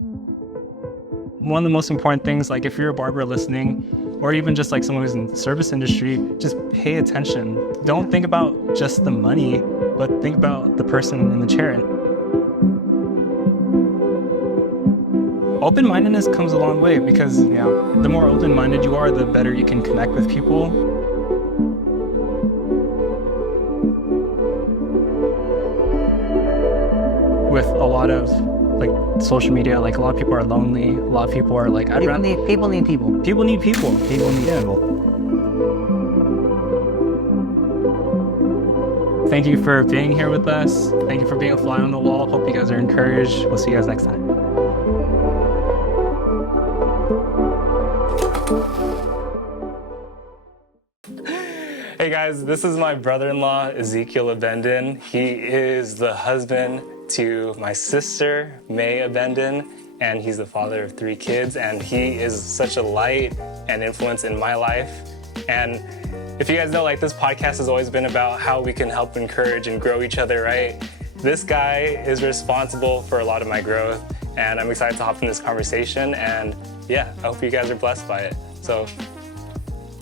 One of the most important things, like if you're a barber listening, or even just like someone who's in the service industry, just pay attention. Don't think about just the money, but think about the person in the chair. Open-mindedness comes a long way because the more open-minded you are, the better you can connect with people. With a lot of like social media, like a lot of people are lonely. A lot of people are like, people need people. People need people. People need people. Thank you for being here with us. Thank you for being a fly on the wall. Hope you guys are encouraged. We'll see you guys next time. Hey guys, this is my brother-in-law, Ezekiel Abendan. He is the husband to my sister, May Abendan, and he's the father of 3 kids, and he is such a light and influence in my life. And if you guys know, like, this podcast has always been about how we can help encourage and grow each other, right? This guy is responsible for a lot of my growth, and I'm excited to hop in this conversation, and yeah, I hope you guys are blessed by it. So,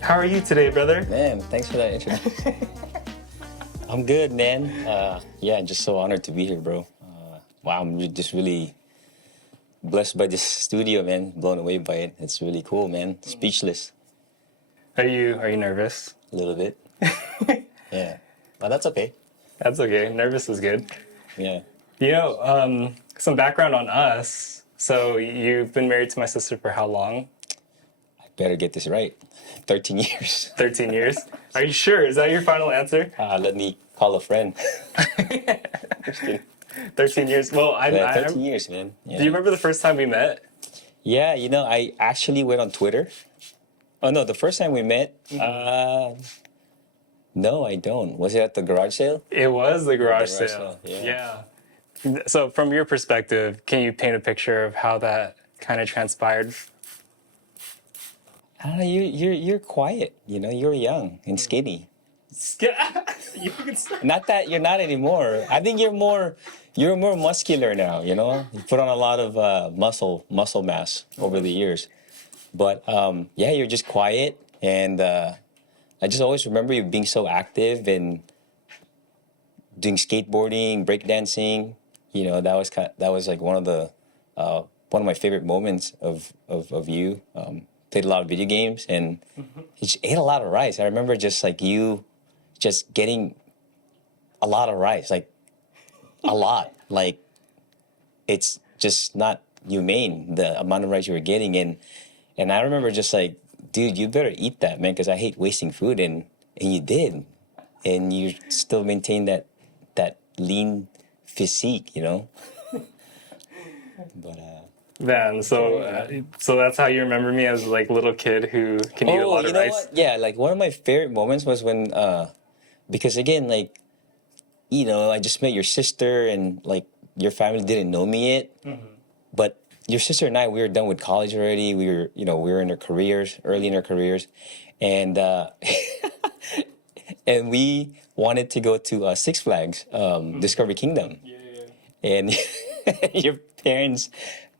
how are you today, brother? Man, thanks for that intro. I'm good, man. Yeah, just so honored to be here, bro. Wow, I'm just really blessed by this studio, man. Blown away by it. It's really cool, man. Speechless. Are you nervous? A little bit. Yeah, but that's okay. That's okay. Nervous is good. Yeah. You know, some background on us. So you've been married to my sister for how long? I better get this right. 13 years. 13 years? Are you sure? Is that your final answer? Let me call a friend. 13 years. Well, Yeah, 13 years, man. Yeah. Do you remember the first time we met? Yeah, you know, I actually went on Twitter. Oh, no, the first time we met, no, I don't. Was it at the garage sale? It was the garage garage sale. sale, Yeah. So from your perspective, can you paint a picture of how that kind of transpired? I don't know, you're quiet, you know, you're young and skinny. Not that you're not anymore. I think you're more muscular now, you know? You put on a lot of muscle mass over the years. But yeah, you're just quiet, and I just always remember you being so active and doing skateboarding, breakdancing. You know, that was like one of my favorite moments of you. Played a lot of video games, and you just ate a lot of rice. I remember just like you just getting a lot of rice, like a lot. Like, it's just not humane, the amount of rice you were getting. And I remember just like, dude, you better eat that, man, because I hate wasting food. And you did. And you still maintain that lean physique, you know? But, Man, so that's how you remember me, as like little kid who can eat a lot of rice? What? Yeah, like one of my favorite moments was when, because again, like, you know, I just met your sister, and like your family didn't know me yet, but your sister and I, we were done with college already. We were in our careers, early in our careers, and and we wanted to go to Six Flags, Discovery Kingdom, and your parents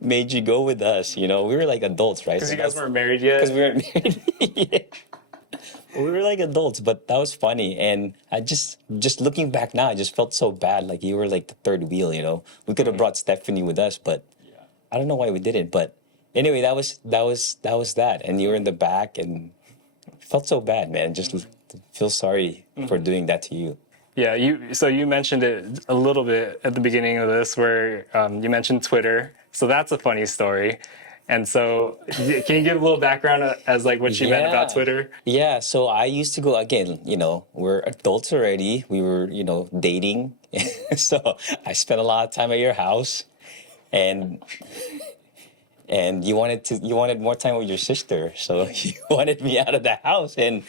made you go with us. You know, we were like adults, right? Because you guys weren't married yet? Because we weren't married. Yeah. We were like adults, but that was funny. And I just looking back now, I just felt so bad. Like you were like the third wheel, you know? We could have brought Stephanie with us, but I don't know why we didn't. But anyway, that was that. And you were in the back, and felt so bad, man. Just feel sorry for doing that to you. Yeah, you mentioned it a little bit at the beginning of this, where you mentioned Twitter. So that's a funny story. And so, can you give a little background as like what you meant about Twitter? Yeah, so I used to go, again, you know, we're adults already. We were, you know, dating. So I spent a lot of time at your house, and you wanted more time with your sister. So you wanted me out of the house, and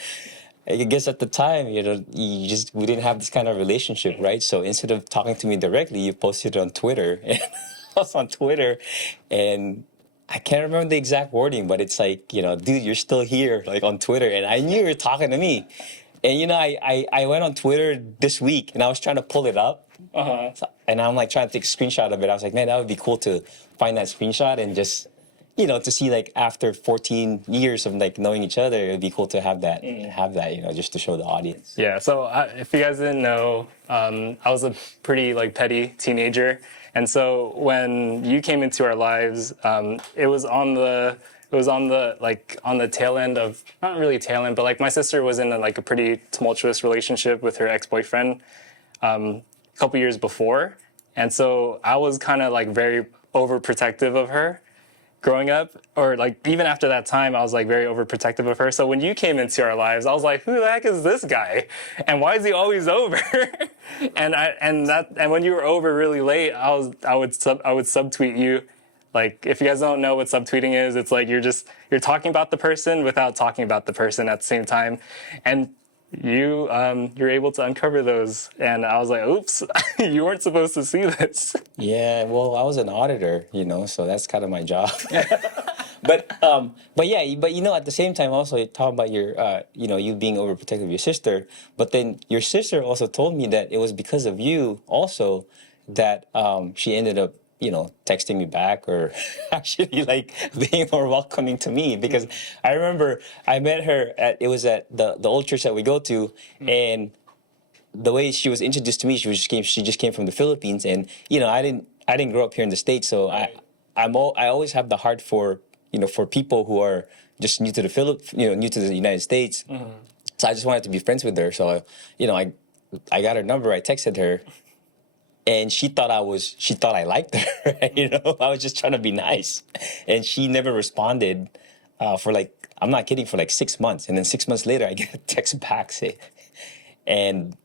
I guess at the time, you know, we didn't have this kind of relationship, right? So instead of talking to me directly, you posted it on Twitter. And I was on Twitter, and I can't remember the exact wording, but it's like, you know, dude, you're still here, like on Twitter. And I knew you were talking to me. And I went on Twitter this week and I was trying to pull it up. And I'm like trying to take a screenshot of it. I was like, man, that would be cool to find that screenshot and just, to see like after 14 years of like knowing each other, it would be cool to have that, just to show the audience. Yeah, so if you guys didn't know, I was a pretty like petty teenager, and so when you came into our lives, it was on the tail end of, not really tail end, but like my sister was in a pretty tumultuous relationship with her ex-boyfriend a couple years before, and so I was kind of like very overprotective of her growing up, or like even after that time, I was like very overprotective of her. So when you came into our lives, I was like, who the heck is this guy? And why is he always over? and when you were over really late, I would subtweet you. Like, if you guys don't know what subtweeting is, it's like you're talking about the person without talking about the person at the same time. And you're able to uncover those, and I was like, oops, you weren't supposed to see this. Yeah, well, I was an auditor, so that's kind of my job. But at the same time, also you talk about your, you being overprotective of your sister. But then your sister also told me that it was because of you also that she ended up, texting me back, or actually like being more welcoming to me. Because I remember I met her at the old church that we go to, and the way she was introduced to me, she just came from the Philippines, and I didn't grow up here in the States, so I always have the heart for for people who are just new to the United States. So I just wanted to be friends with her. So I got her number. I texted her, and she thought I liked her. I was just trying to be nice, and she never responded for like, I'm not kidding, for like 6 months, and then 6 months later I get a text back and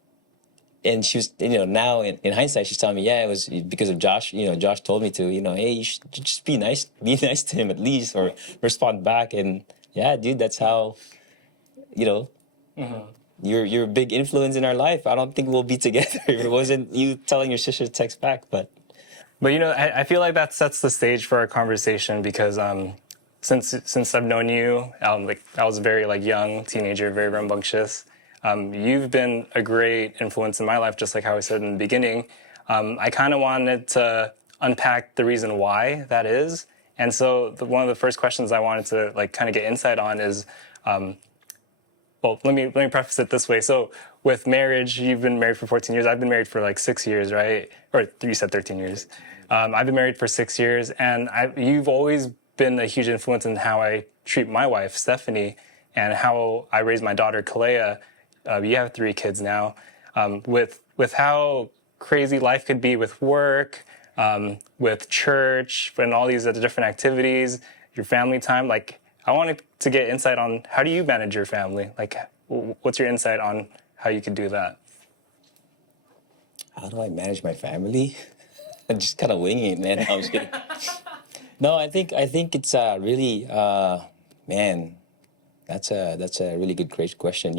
she was, now in hindsight, she's telling me, yeah, it was because of Josh. Josh told me to, hey, you should just be nice to him at least, or respond back. And yeah, dude, that's how, you're a big influence in our life. I don't think we'll be together if it wasn't you telling your sister to text back. But I feel like that sets the stage for our conversation, because since I've known you, I was a very young teenager, very rambunctious. You've been a great influence in my life, just like how I said in the beginning. I kind of wanted to unpack the reason why that is. And so one of the first questions I wanted to kind of get insight on is, well, let me preface it this way. So with marriage, you've been married for 14 years. I've been married for 6 years, right? Or you said 13 years. I've been married for 6 years, and you've always been a huge influence in how I treat my wife, Stephanie, and how I raise my daughter, Kalea. You have 3 kids now. With how crazy life could be with work, with church, and all these other different activities, your family time. I wanted to get insight on, how do you manage your family? What's your insight on how you could do that? How do I manage my family? I'm just kind of winging it, man. I'm just kidding. No, I think it's really, man, that's a really good, great question.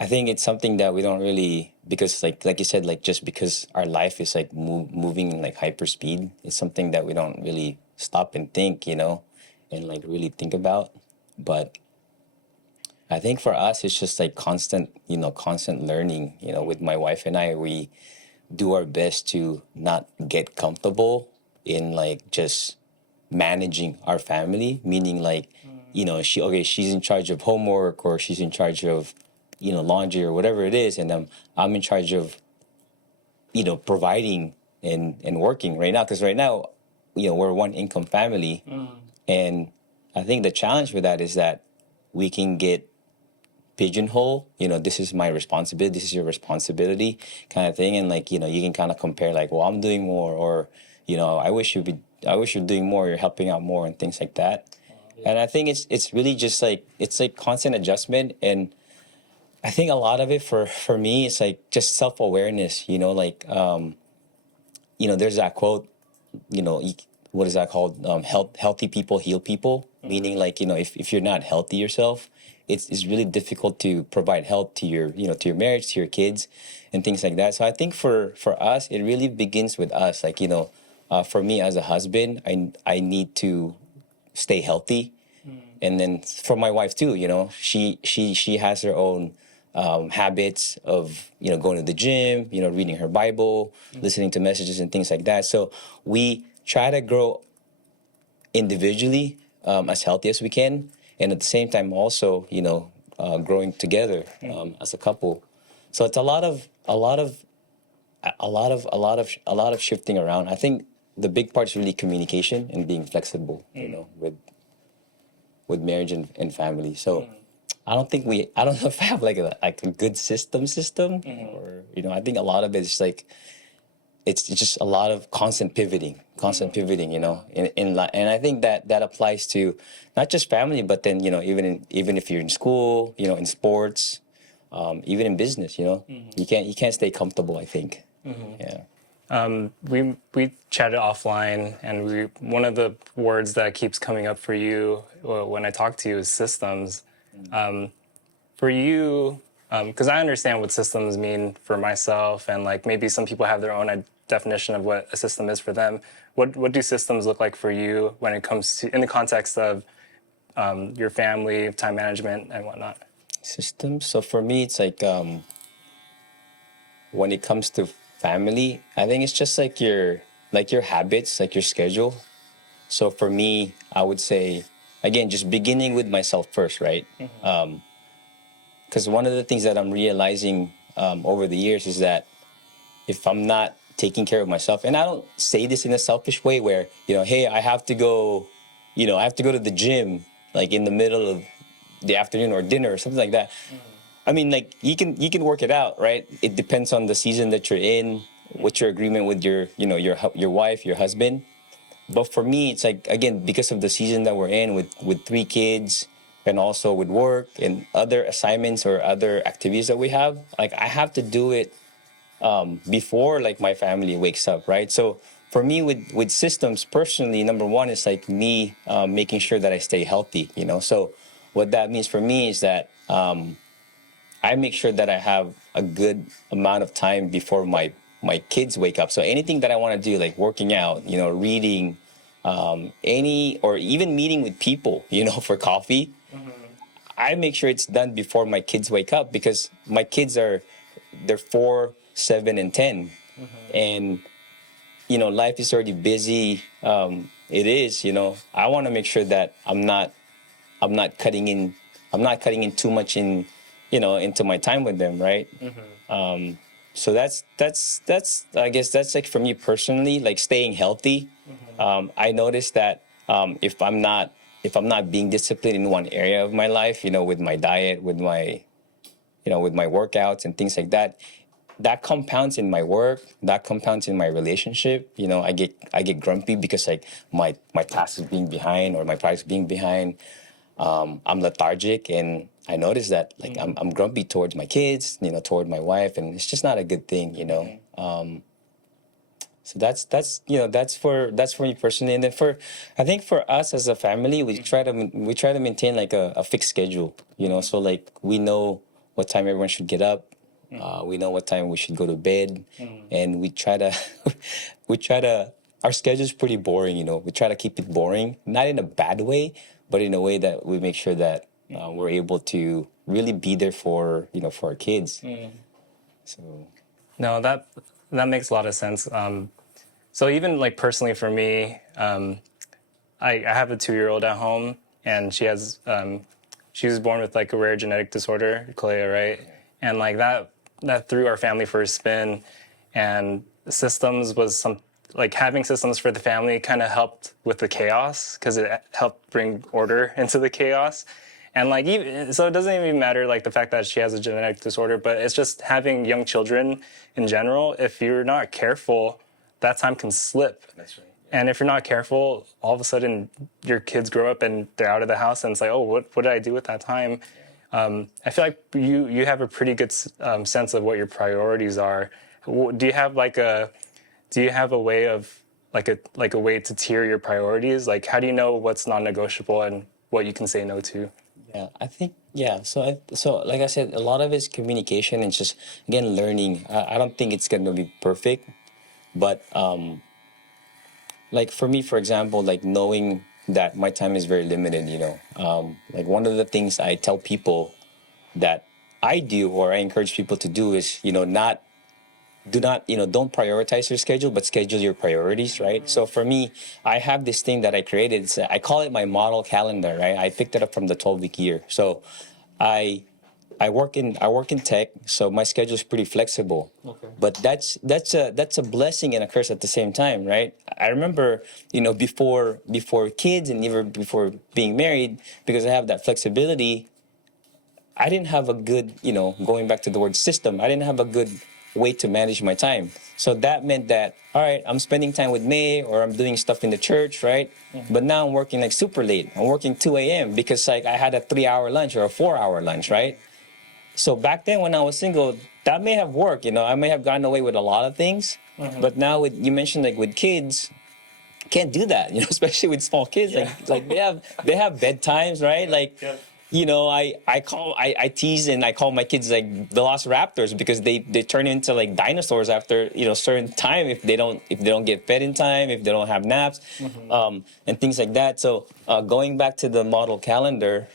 I think it's something that we don't really, because like you said, just because our life is moving in hyper speed, it's something that we don't really stop and think, and really think about. But I think for us, it's just constant learning. With my wife and I, we do our best to not get comfortable in just managing our family, meaning she's in charge of homework, or she's in charge of laundry, or whatever it is, and I'm in charge of providing and working right now, because right now we're a one income family. And I think the challenge with that is that we can get pigeonhole, this is my responsibility, this is your responsibility, kind of thing. And you can kind of compare well, I'm doing more, or I wish you're doing more, you're helping out more, and things like that. And I think it's really just it's constant adjustment. And I think a lot of it for me, it's just self-awareness, there's that quote, what is that called? Healthy people heal people, meaning if you're not healthy yourself, it's really difficult to provide health to your, to your marriage, to your kids, and things like that. So I think for us, it really begins with us. For me as a husband, I need to stay healthy. And then for my wife too, she has her own habits of, going to the gym, reading her Bible, listening to messages and things like that. So we try to grow individually as healthy as we can, and at the same time also, growing together as a couple. So it's a lot of shifting around. I think the big part is really communication and being flexible, with marriage and family. So I don't know if I have like a good system, or, I think a lot of it is like, it's just a lot of constant pivoting, and I think that applies to not just family, but then, even if you're in school, in sports, even in business, you can't stay comfortable, I think. Yeah. We chatted offline, and one of the words that keeps coming up for you when I talk to you is systems. For you, because I understand what systems mean for myself, and like maybe some people have their own definition of what a system is for them. What do systems look like for you when it comes to, in the context of your family, time management, and whatnot? Systems. So for me, it's like, when it comes to family, I think it's just like your habits, like your schedule. So for me, I would say, again, just beginning with myself first, right? Because one of the things that I'm realizing over the years is that if I'm not taking care of myself, and I don't say this in a selfish way where, hey, I have to go to the gym like in the middle of the afternoon or dinner or something like that. I mean, like, you can work it out, right? It depends on the season that you're in, what's your agreement with your wife, your husband. But for me, it's like, again, because of the season that we're in with 3 kids, and also with work and other assignments or other activities that we have, like, I have to do it before like my family wakes up, right? So for me, with systems personally, number one is like me making sure that I stay healthy. So what that means for me is that I make sure that I have a good amount of time before my kids wake up. So anything that I want to do, like working out, reading, or even meeting with people, for coffee, I make sure it's done before my kids wake up, because my kids they're 4, 7, and 10, and life is already busy. It is, I want to make sure that I'm not cutting in too much into my time with them, right? So that's I guess that's like for me personally, like staying healthy. I noticed that if I'm not being disciplined in one area of my life, with my diet, with my workouts and things like that, that compounds in my work, that compounds in my relationship. I get grumpy because like my task is being behind, or my project being behind. I'm lethargic, and I notice that like I'm grumpy towards my kids, toward my wife, and it's just not a good thing. So that's for me personally, and then I think for us as a family, we try to maintain like a fixed schedule. So like we know what time everyone should get up. We know what time we should go to bed, and we try to we try to our schedule is pretty boring. We try to keep it boring, not in a bad way, but in a way that we make sure that we're able to really be there for our kids. So No, that makes a lot of sense. So even like personally for me, I have a 2-year-old at home, and she was born with like a rare genetic disorder, cholera, right? And like that threw our family for a spin, and systems was like having systems for the family kind of helped with the chaos, because it helped bring order into the chaos. And like, even so, it doesn't even matter like the fact that she has a genetic disorder, but it's just having young children in general. If you're not careful, that time can slip. that's right. And if you're not careful, all of a sudden your kids grow up and they're out of the house, and it's like, oh, what did I do with that time? I feel like you have a pretty good sense of what your priorities are. Do you have a way of like a way to tier your priorities? Like, how do you know what's non-negotiable and what you can say no to? Yeah, I think, yeah. So like I said, a lot of it's communication and just, again, learning. I don't think it's gonna be perfect, but like for me, for example, like knowing that my time is very limited. Like one of the things I tell people that I do, or I encourage people to do, is don't prioritize your schedule, but schedule your priorities, right? So for me, I have this thing that I created. I call it my model calendar, right? I picked it up from the 12-week year. So I I work in tech, so my schedule is pretty flexible. Okay. But that's a blessing and a curse at the same time, right? I remember, before kids and even before being married, because I have that flexibility, I didn't have a good, going back to the word system, I didn't have a good way to manage my time. So that meant that, all right, I'm spending time with May, or I'm doing stuff in the church, right? But now I'm working like super late. I'm working 2 a.m. because like I had a 3-hour lunch or a 4-hour lunch, right? So back then when I was single, that may have worked, I may have gotten away with a lot of things. But now you mentioned like with kids, can't do that, especially with small kids. Yeah. Like they have bedtimes, right? Like, Yeah. I tease and I call my kids like velociraptors, because they turn into like dinosaurs after certain time, if they don't get fed in time, if they don't have naps, and things like that. So going back to the model calendar,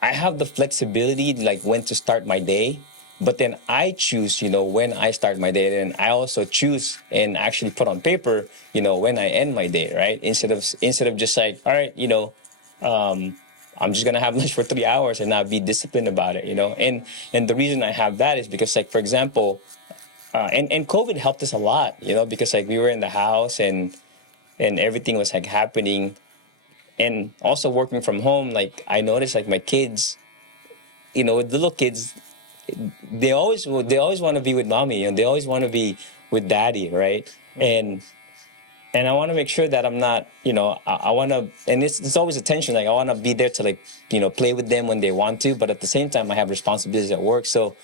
I have the flexibility, like when to start my day, but then I choose, when I start my day. And I also choose and actually put on paper, when I end my day, right? Instead of just like, all right, I'm just gonna have lunch for 3 hours and not be disciplined about it, And the reason I have that is because, like, for example, and COVID helped us a lot, because like we were in the house and everything was like happening, and also working from home. Like I noticed, like my kids, with little kids, they always want to be with mommy, and they always want to be with daddy, right? And I want to make sure that I'm not, I want to, and it's always a tension. Like I want to be there to like, play with them when they want to, but at the same time I have responsibilities at work. So,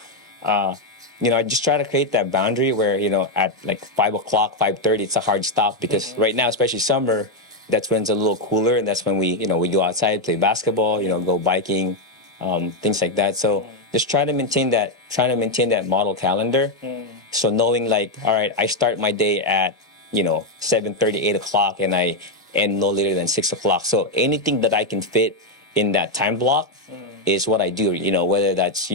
I just try to create that boundary where, at like 5 o'clock, 5:30, it's a hard stop, because right now, especially summer, that's when it's a little cooler, and that's when we go outside, play basketball, go biking, things like that. So just trying to maintain that model calendar. So knowing like, all right, I start my day at 7:30, 8 o'clock, and I end no later than 6 o'clock. So anything that I can fit in that time block is what I do. Whether that's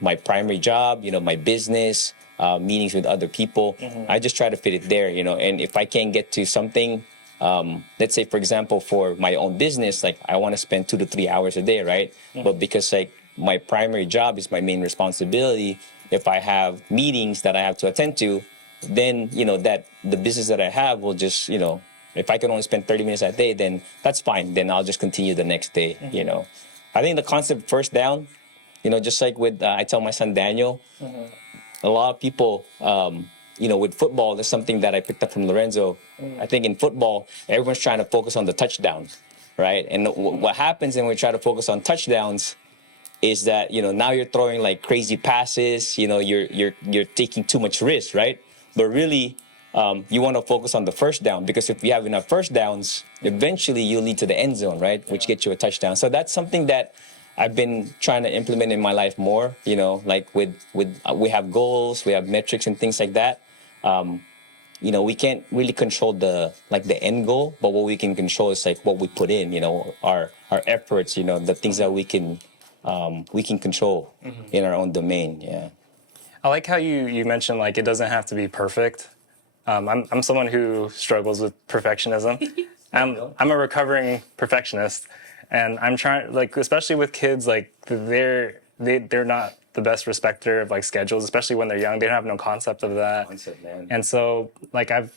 my primary job, my business, meetings with other people. I just try to fit it there. And if I can't get to something, let's say, for example, for my own business, like I want to spend 2 to 3 hours a day, right? But because like my primary job is my main responsibility, if I have meetings that I have to attend to, then that the business that I have will just if I can only spend 30 minutes a day, then that's fine. Then I'll just continue the next day. I think the concept first down, just like with I tell my son Daniel, a lot of people, with football, there's something that I picked up from Lorenzo. I think in football, everyone's trying to focus on the touchdown, right? And what happens when we try to focus on touchdowns is that now you're throwing like crazy passes. You're taking too much risk, right? But really, you want to focus on the first down, because if you have enough first downs, eventually you'll lead to the end zone, right? Which gets you a touchdown. So that's something that I've been trying to implement in my life more. Like with we have goals, we have metrics and things like that. We can't really control the end goal, but what we can control is like what we put in. Our efforts. The things that we can control in our own domain. Yeah. I like how you mentioned like it doesn't have to be perfect. I'm someone who struggles with perfectionism. I'm a recovering perfectionist, and I'm trying, like, especially with kids, like they're not the best respecter of like schedules, especially when they're young. They don't have no concept of that. Concept, man. And so like I've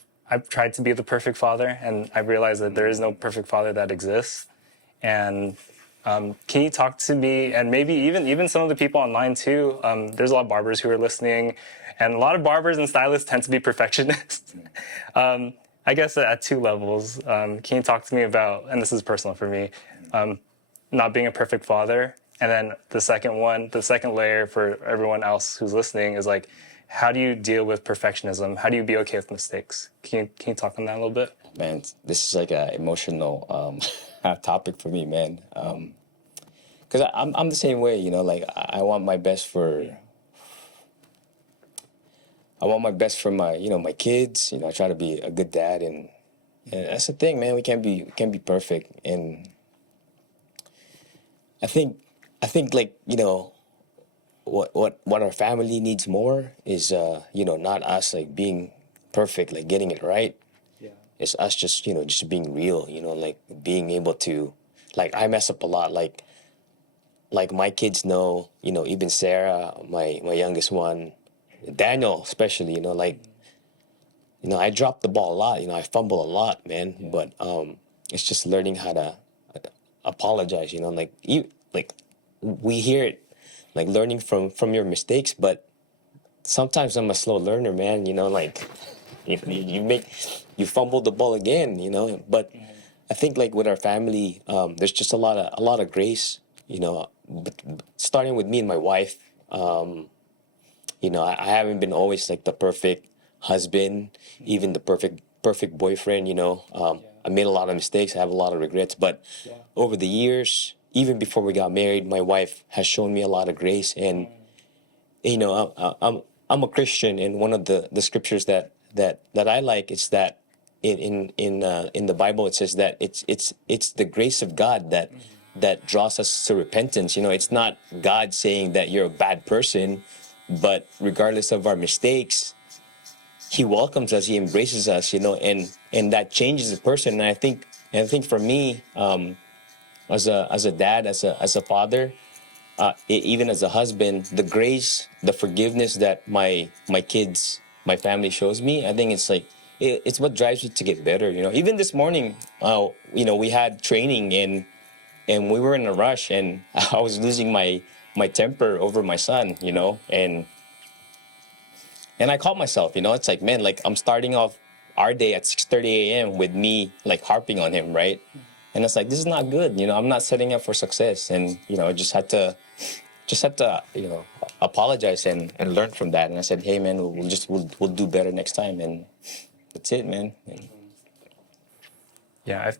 tried to be the perfect father, and I realized that there is no perfect father that exists. And can you talk to me, and maybe even some of the people online too? There's a lot of barbers who are listening, and a lot of barbers and stylists tend to be perfectionists. I guess at two levels. Can you talk to me about, and this is personal for me, not being a perfect father, and then the second layer for everyone else who's listening is like, how do you deal with perfectionism? How do you be okay with mistakes? Can you talk on that a little bit? Man, this is like an emotional topic for me, man. Because I'm the same way, like I want my best for my my kids. I try to be a good dad, and that's the thing, man. We can't be perfect, and I think I think like, what our family needs more is not us like being perfect, like getting it right. It's us just just being real, like being able to, like, I mess up a lot, like my kids know, even Sarah, my youngest one, Daniel especially, like, I drop the ball a lot, I fumble a lot, man. But it's just learning how to apologize, like like we hear it, like learning from your mistakes. But sometimes I'm a slow learner, man, like if you fumble the ball again, but I think like with our family, there's just a lot of grace, but starting with me and my wife. I haven't been always like the perfect husband, even the perfect boyfriend. I made a lot of mistakes. I have a lot of regrets. But over the years, even before we got married, my wife has shown me a lot of grace. And I'm a Christian, and one of the scriptures that I like is that in the Bible it says that it's the grace of God that draws us to repentance. It's not God saying that you're a bad person, but regardless of our mistakes, He welcomes us, He embraces us, and that changes a person. And I think for me, as a dad, as a father, even as a husband, the grace, the forgiveness that my kids, my family shows me, I think it's like it's what drives you to get better. Even this morning, we had training, and we were in a rush, and I was losing my temper over my son, and I caught myself. It's like, man, like I'm starting off our day at 6:30 a.m. with me like harping on him, right? And it's like, this is not good. I'm not setting up for success, and I just had to apologize and learn from that. And I said, hey man, we'll do better next time, and that's it, man. Yeah,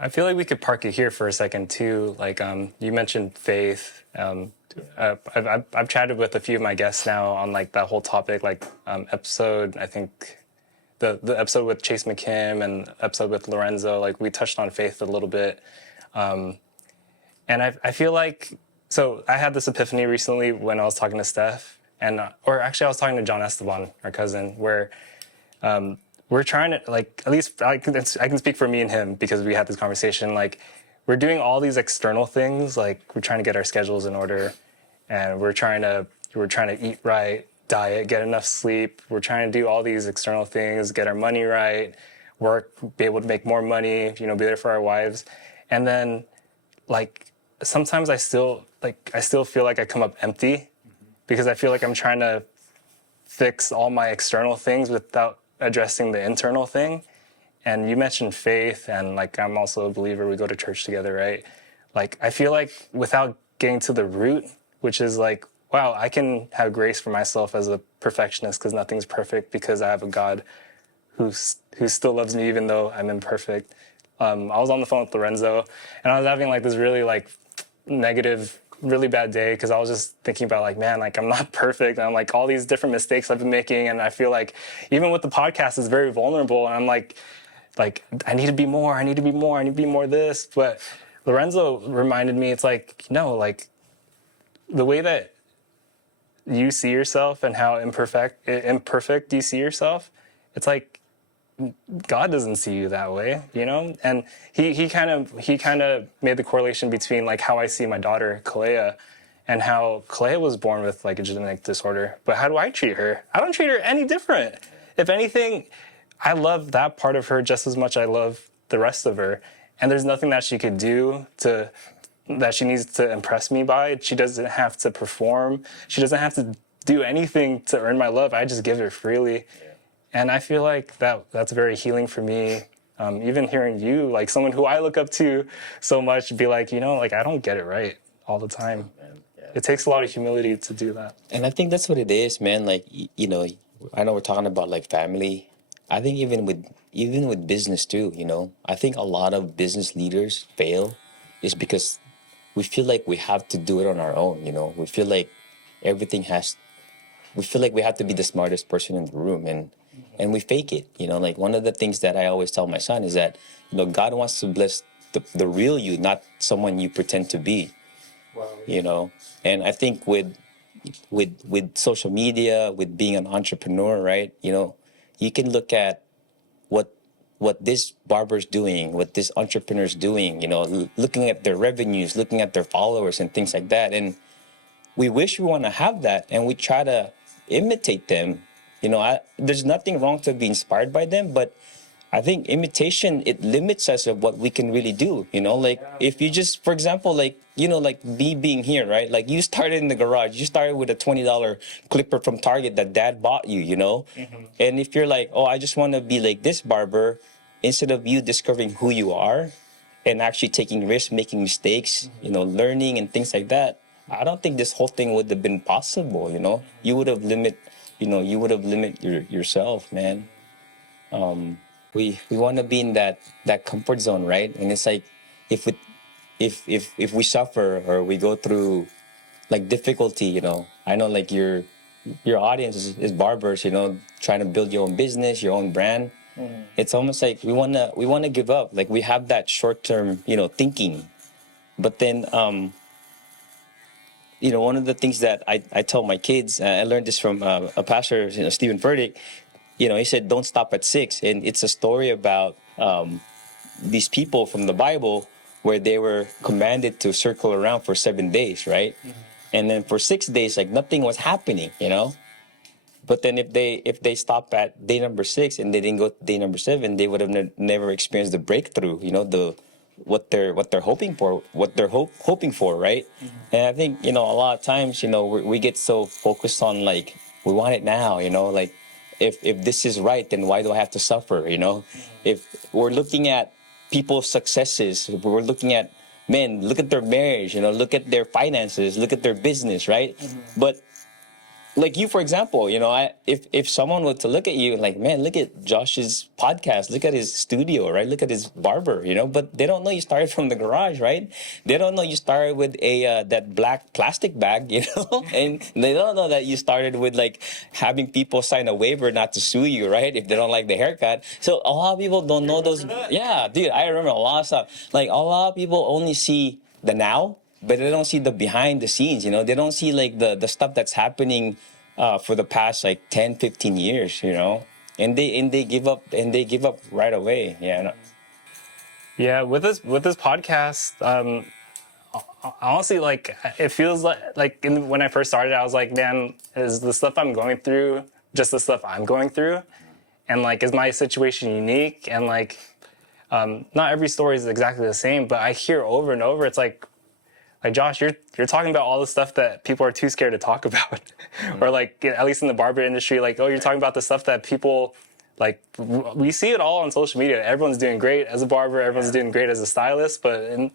I feel like we could park it here for a second too. Like you mentioned faith. I've chatted with a few of my guests now on like that whole topic, like episode, I think the episode with Chase McKim and episode with Lorenzo, like we touched on faith a little bit. And I feel like, so I had this epiphany recently when I was talking to Steph, or actually I was talking to John Esteban, our cousin, where we're trying to, like, at least I can speak for me and him because we had this conversation. Like, we're doing all these external things. Like, we're trying to get our schedules in order, and we're trying to eat right, diet, get enough sleep. We're trying to do all these external things, get our money right, work, be able to make more money, be there for our wives. And then, like, sometimes I still feel like I come up empty because I feel like I'm trying to fix all my external things without addressing the internal thing. And you mentioned faith, and like I'm also a believer, we go to church together, right? Like I feel like without getting to the root, which is like, wow, I can have grace for myself as a perfectionist because nothing's perfect, because I have a God who still loves me even though I'm imperfect. I was on the phone with Lorenzo, and I was having like this really like negative, really bad day because I was just thinking about like, man, like I'm not perfect. And I'm like all these different mistakes I've been making, and I feel like even with the podcast, it's very vulnerable. And I'm like I need to be more. I need to be more. I need to be more this. But Lorenzo reminded me, it's like, no, like the way that you see yourself and how imperfect you see yourself, it's like God doesn't see you that way, And he kind of made the correlation between like how I see my daughter Kalea, and how Kalea was born with like a genetic disorder. But how do I treat her? I don't treat her any different. If anything, I love that part of her just as much I love the rest of her. And there's nothing that she could do that she needs to impress me by. She doesn't have to perform. She doesn't have to do anything to earn my love. I just give her freely. And I feel like that's very healing for me. Even hearing you, like someone who I look up to so much, be like, like I don't get it right all the time. It takes a lot of humility to do that. And I think that's what it is, man. Like, I know we're talking about like family. I think even with business too, I think a lot of business leaders fail is because we feel like we have to do it on our own, We feel like we feel like we have to be the smartest person in the room, and we fake it, Like one of the things that I always tell my son is that, God wants to bless the real you, not someone you pretend to be. you know. And I think with social media, with being an entrepreneur, right? You know, you can look at what this barber's doing, what this entrepreneur's doing, you know, looking at their revenues, looking at their followers and things like that. And we wish we want to have that, and we try to imitate them. You know, there's nothing wrong to be inspired by them, but I think imitation, it limits us of what we can really do. You know, like if you just, for example, like, you know, like me being here, right? Like you started in the garage, you started with a $20 clipper from Target that dad bought you, you know? And if you're like, oh, I just want to be like this barber, instead of you discovering who you are and actually taking risks, making mistakes, you know, learning and things like that, I don't think this whole thing would have been possible, you know? You would have limit yourself, man. We want to be in that comfort zone, right? And it's like if we if we suffer or we go through like difficulty, you know, I know like your audience is barbers, you know, trying to build your own business, your own brand. It's almost like we wanna give up. Like we have that short term, you know, thinking. But then you know, one of the things that I tell my kids, I learned this from a pastor, you know, Stephen Furtick. You know, he said, "Don't stop at 6." And it's a story about these people from the Bible where they were commanded to circle around for 7 days, right? And then for 6 days, like nothing was happening, you know. But then if they stop at day number 6 and they didn't go to day number 7, they would have never experienced the breakthrough, you know, the what they're hoping for, hoping for, right? And I think, you know, a lot of times, you know, we get so focused on like we want it now, you know, like if this is right, then why do I have to suffer, you know? If we're looking at people's successes, if we're looking at men, look at their marriage, you know, look at their finances, look at their business, right? But like you, for example, you know, if someone were to look at you like, man, look at Josh's podcast, look at his studio, right? Look at his barber, you know, but they don't know you started from the garage, right? They don't know you started with a that black plastic bag, you know, and they don't know that you started with like having people sign a waiver not to sue you, right? If they don't like the haircut. So a lot of people don't know those. Yeah, dude, I remember a lot of stuff. Like a lot of people only see the now, but they don't see the behind the scenes, you know. They don't see like the stuff that's happening for the past like 10, 15 years, you know. And they give up right away. Yeah. No. Yeah, with this podcast, honestly, like it feels when I first started, I was like, man, is the stuff I'm going through just the stuff I'm going through, and like, is my situation unique? And like, not every story is exactly the same, but I hear over and over, it's like Josh, you're talking about all the stuff that people are too scared to talk about, or like at least in the barber industry, like, oh, you're talking about the stuff that people like. We see it all on social media. Everyone's doing great as a barber. Everyone's doing great as a stylist, but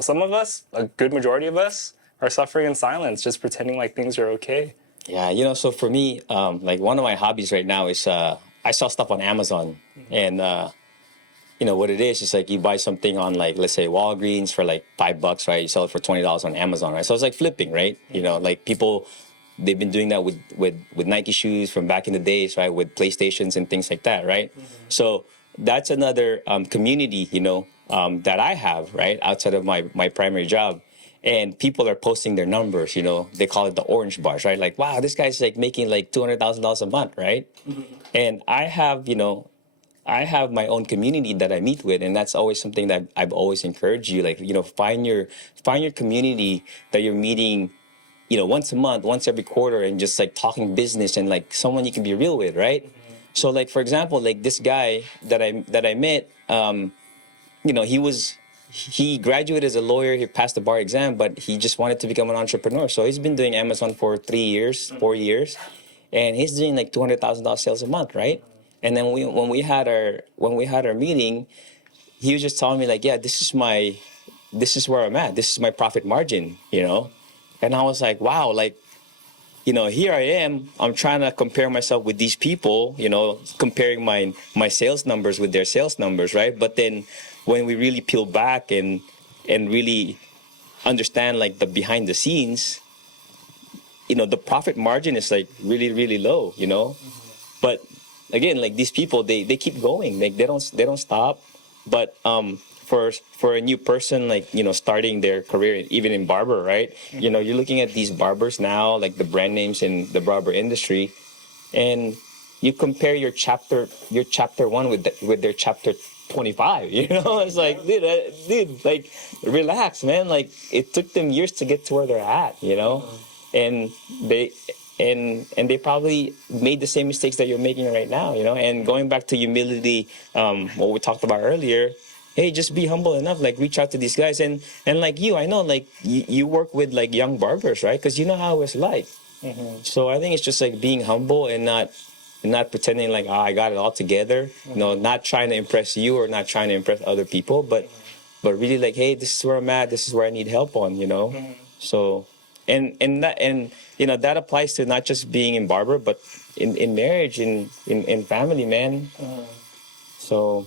some of us, a good majority of us, are suffering in silence, just pretending like things are okay. Yeah, you know. So for me, like one of my hobbies right now is I sell stuff on Amazon, and you know what it is like you buy something on like, let's say Walgreens for like $5, right? You sell it for $20 on Amazon, right? So it's like flipping, right? You know, like people, they've been doing that with Nike shoes from back in the days, right? With PlayStations and things like that, right? So that's another community, you know, that I have, right? Outside of my primary job. And people are posting their numbers, you know, they call it the orange bars, right? Like, wow, this guy's like making like $200,000 a month, right? And I have, you know, I have my own community that I meet with, and that's always something that I've always encouraged you. Like, you know, find your community that you're meeting, you know, once a month, once every quarter, and just like talking business and like someone you can be real with, right? So, like for example, like this guy that I met, you know, he graduated as a lawyer, he passed the bar exam, but he just wanted to become an entrepreneur. So he's been doing Amazon for 3 years, 4 years, and he's doing like $200,000 sales a month, right? And then when we had our meeting, he was just telling me like, yeah, this is where I'm at. This is my profit margin, you know? And I was like, wow, like, you know, here I am. I'm trying to compare myself with these people, you know, comparing my sales numbers with their sales numbers, right? But then when we really peel back and really understand like the behind the scenes, you know, the profit margin is like really, really low, you know? But again, like these people, they keep going. Like they don't stop. But for a new person, like, starting their career even in barber, right? You're looking at these barbers now, like the brand names in the barber industry, and you compare your chapter 1 with their chapter 25. It's like, dude, like, relax, man. Like, it took them years to get to where they're at, and they and they probably made the same mistakes that you're making right now, and going back to humility, what we talked about earlier. Hey, just be humble enough, like, reach out to these guys, and like I know, like, you work with, like, young barbers, right? Because you know how it's like. So I think it's just like being humble and not pretending like, I got it all together. Not trying to impress you or not trying to impress other people, but really like, hey, this is where I'm at. This is where I need help on. So that applies to not just being in barber, but in marriage, in family, man. So.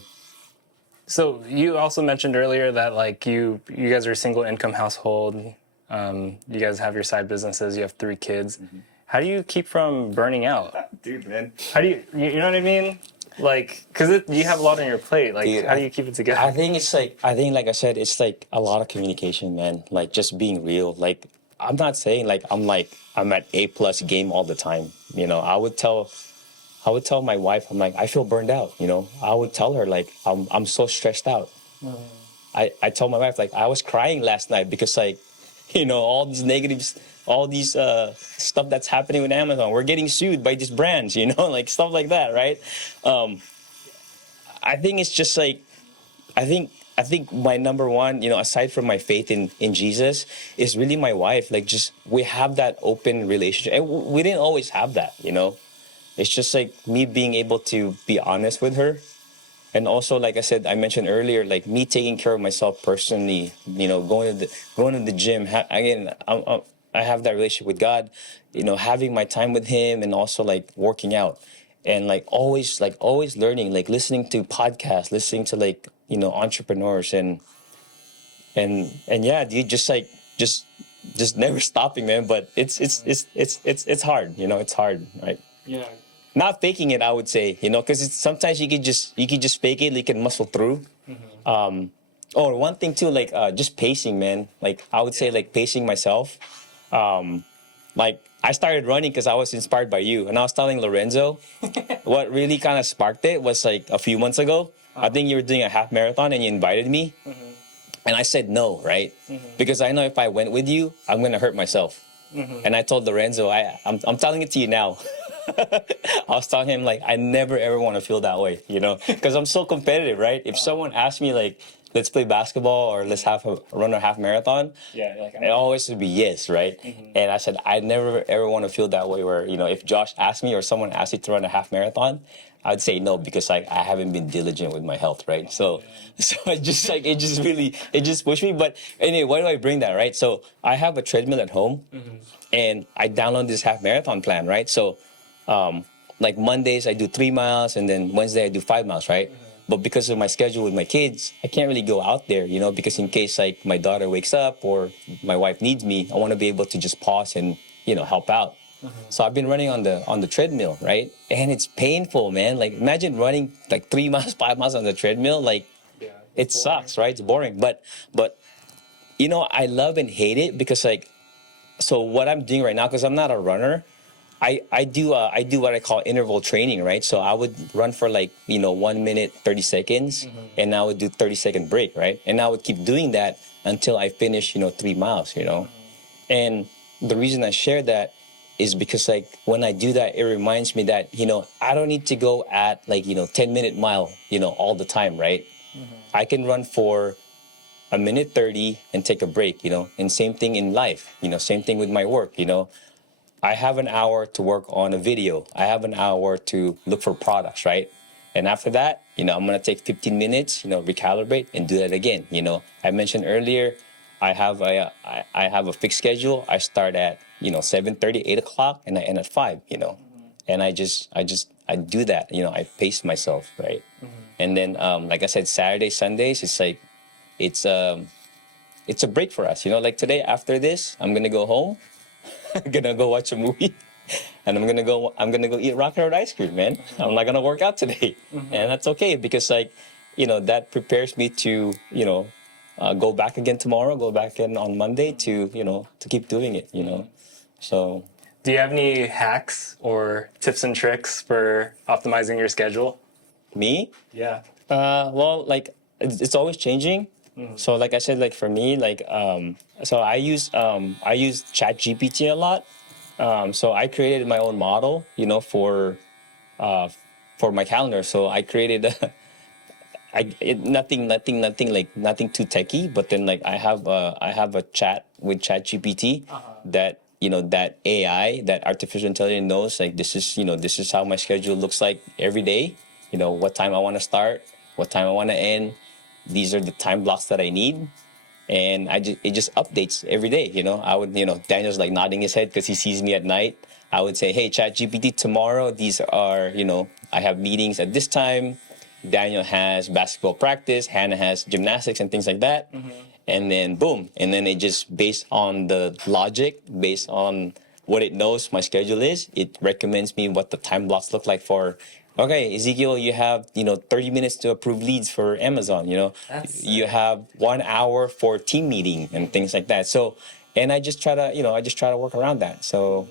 So you also mentioned earlier that, like, you guys are a single income household. You guys have your side businesses. You have 3 kids. How do you keep from burning out? Dude, man. How do you know what I mean? Like, because you have a lot on your plate. Like, Dude, how do you keep it together? I think like I said, it's like a lot of communication, man. Like, just being real. Like, I'm not saying like I'm at A+ game all the time. I would tell my wife, I'm like, I feel burned out. I would tell her, like, I'm so stressed out. I told my wife, like, I was crying last night because, like, all these negatives, all these stuff that's happening with Amazon. We're getting sued by these brands, like stuff like that, right? I think it's just like, I think my number one, aside from my faith in Jesus, is really my wife. Like, just, we have that open relationship, and we didn't always have that. It's just like me being able to be honest with her. And also, like I said, I mentioned earlier, like, me taking care of myself personally, going to the gym. Again, I have that relationship with God, having my time with Him, and also, like, working out, and like always learning, like listening to podcasts, listening to, like, entrepreneurs, and yeah, dude, just never stopping, man. But it's hard, it's hard, right? Yeah. Not faking it, I would say, because sometimes you could just fake it, you can muscle through. Or one thing too, like, just pacing, man. Like, I would say, like, pacing myself. Like, I started running because I was inspired by you, and I was telling Lorenzo, what really kind of sparked it was, like, a few months ago. I think you were doing a half marathon and you invited me, and I said no, right? Because I know if I went with you, I'm gonna hurt myself. And I told Lorenzo, I'm telling it to you now. I was telling him, like, I never ever want to feel that way, because I'm so competitive, right? If someone asked me, like, let's play basketball or let's run a half marathon, it always would be yes, right? And I said, I never ever want to feel that way where, if Josh asked me or someone asked me to run a half marathon, I'd say no, because, like, I haven't been diligent with my health, right? So it just pushed me. But anyway, why do I bring that, right? So I have a treadmill at home, and I download this half marathon plan, right? So, like, Mondays I do 3 miles, and then Wednesday I do 5 miles, right? But because of my schedule with my kids, I can't really go out there, because in case, like, my daughter wakes up or my wife needs me, I want to be able to just pause and, help out. So I've been running on the treadmill, right? And it's painful, man. Like, imagine running like 3 miles, 5 miles on the treadmill. Like, it sucks, right? It's boring. But I love and hate it because, like, so what I'm doing right now, because I'm not a runner, I do what I call interval training, right? So I would run for, like, 1 minute, 30 seconds, and I would do 30-second break, right? And I would keep doing that until I finish, 3 miles, And the reason I share that is because, like, when I do that, it reminds me that, I don't need to go at, like, 10-minute mile, all the time, right? I can run for a minute 30 and take a break, and same thing in life, same thing with my work, I have an hour to work on a video. I have an hour to look for products, right? And after that, I'm going to take 15 minutes, recalibrate and do that again. I mentioned earlier, I have a fixed schedule. I start at, 7:30, 8 o'clock, and I end at 5, And I do that, I pace myself, right? And then, like I said, Saturdays, Sundays, it's like, it's a break for us, like today after this, I'm going to go home. I'm gonna go watch a movie, and I'm gonna go eat Rocky Road ice cream, man. I'm not gonna work out today, and that's okay because, like, that prepares me to, go back again tomorrow, go back again on Monday to, to keep doing it, So Do you have any hacks or tips and tricks for optimizing your schedule? me, Yeah. well, like it's always changing. So like I said, like for me, like so I use ChatGPT a lot. So I created my own model, uh, for my calendar. So I created nothing too techy. But then like I have a chat with ChatGPT that that AI, that artificial intelligence knows like this is how my schedule looks like every day. What time I want to start, what time I want to end. These are the time blocks that I need, and it just updates every day. I would, Daniel's like nodding his head because he sees me at night. I would say, hey, Chat GPT, tomorrow these are, I have meetings at this time. Daniel has basketball practice, Hannah has gymnastics and things like that. And then boom, and then it just, based on the logic, based on what it knows my schedule is, it recommends me what the time blocks look like for. Okay, Ezekiel, you have 30 minutes to approve leads for Amazon. You have 1 hour for team meeting and things like that. So, and I just try to work around that. So,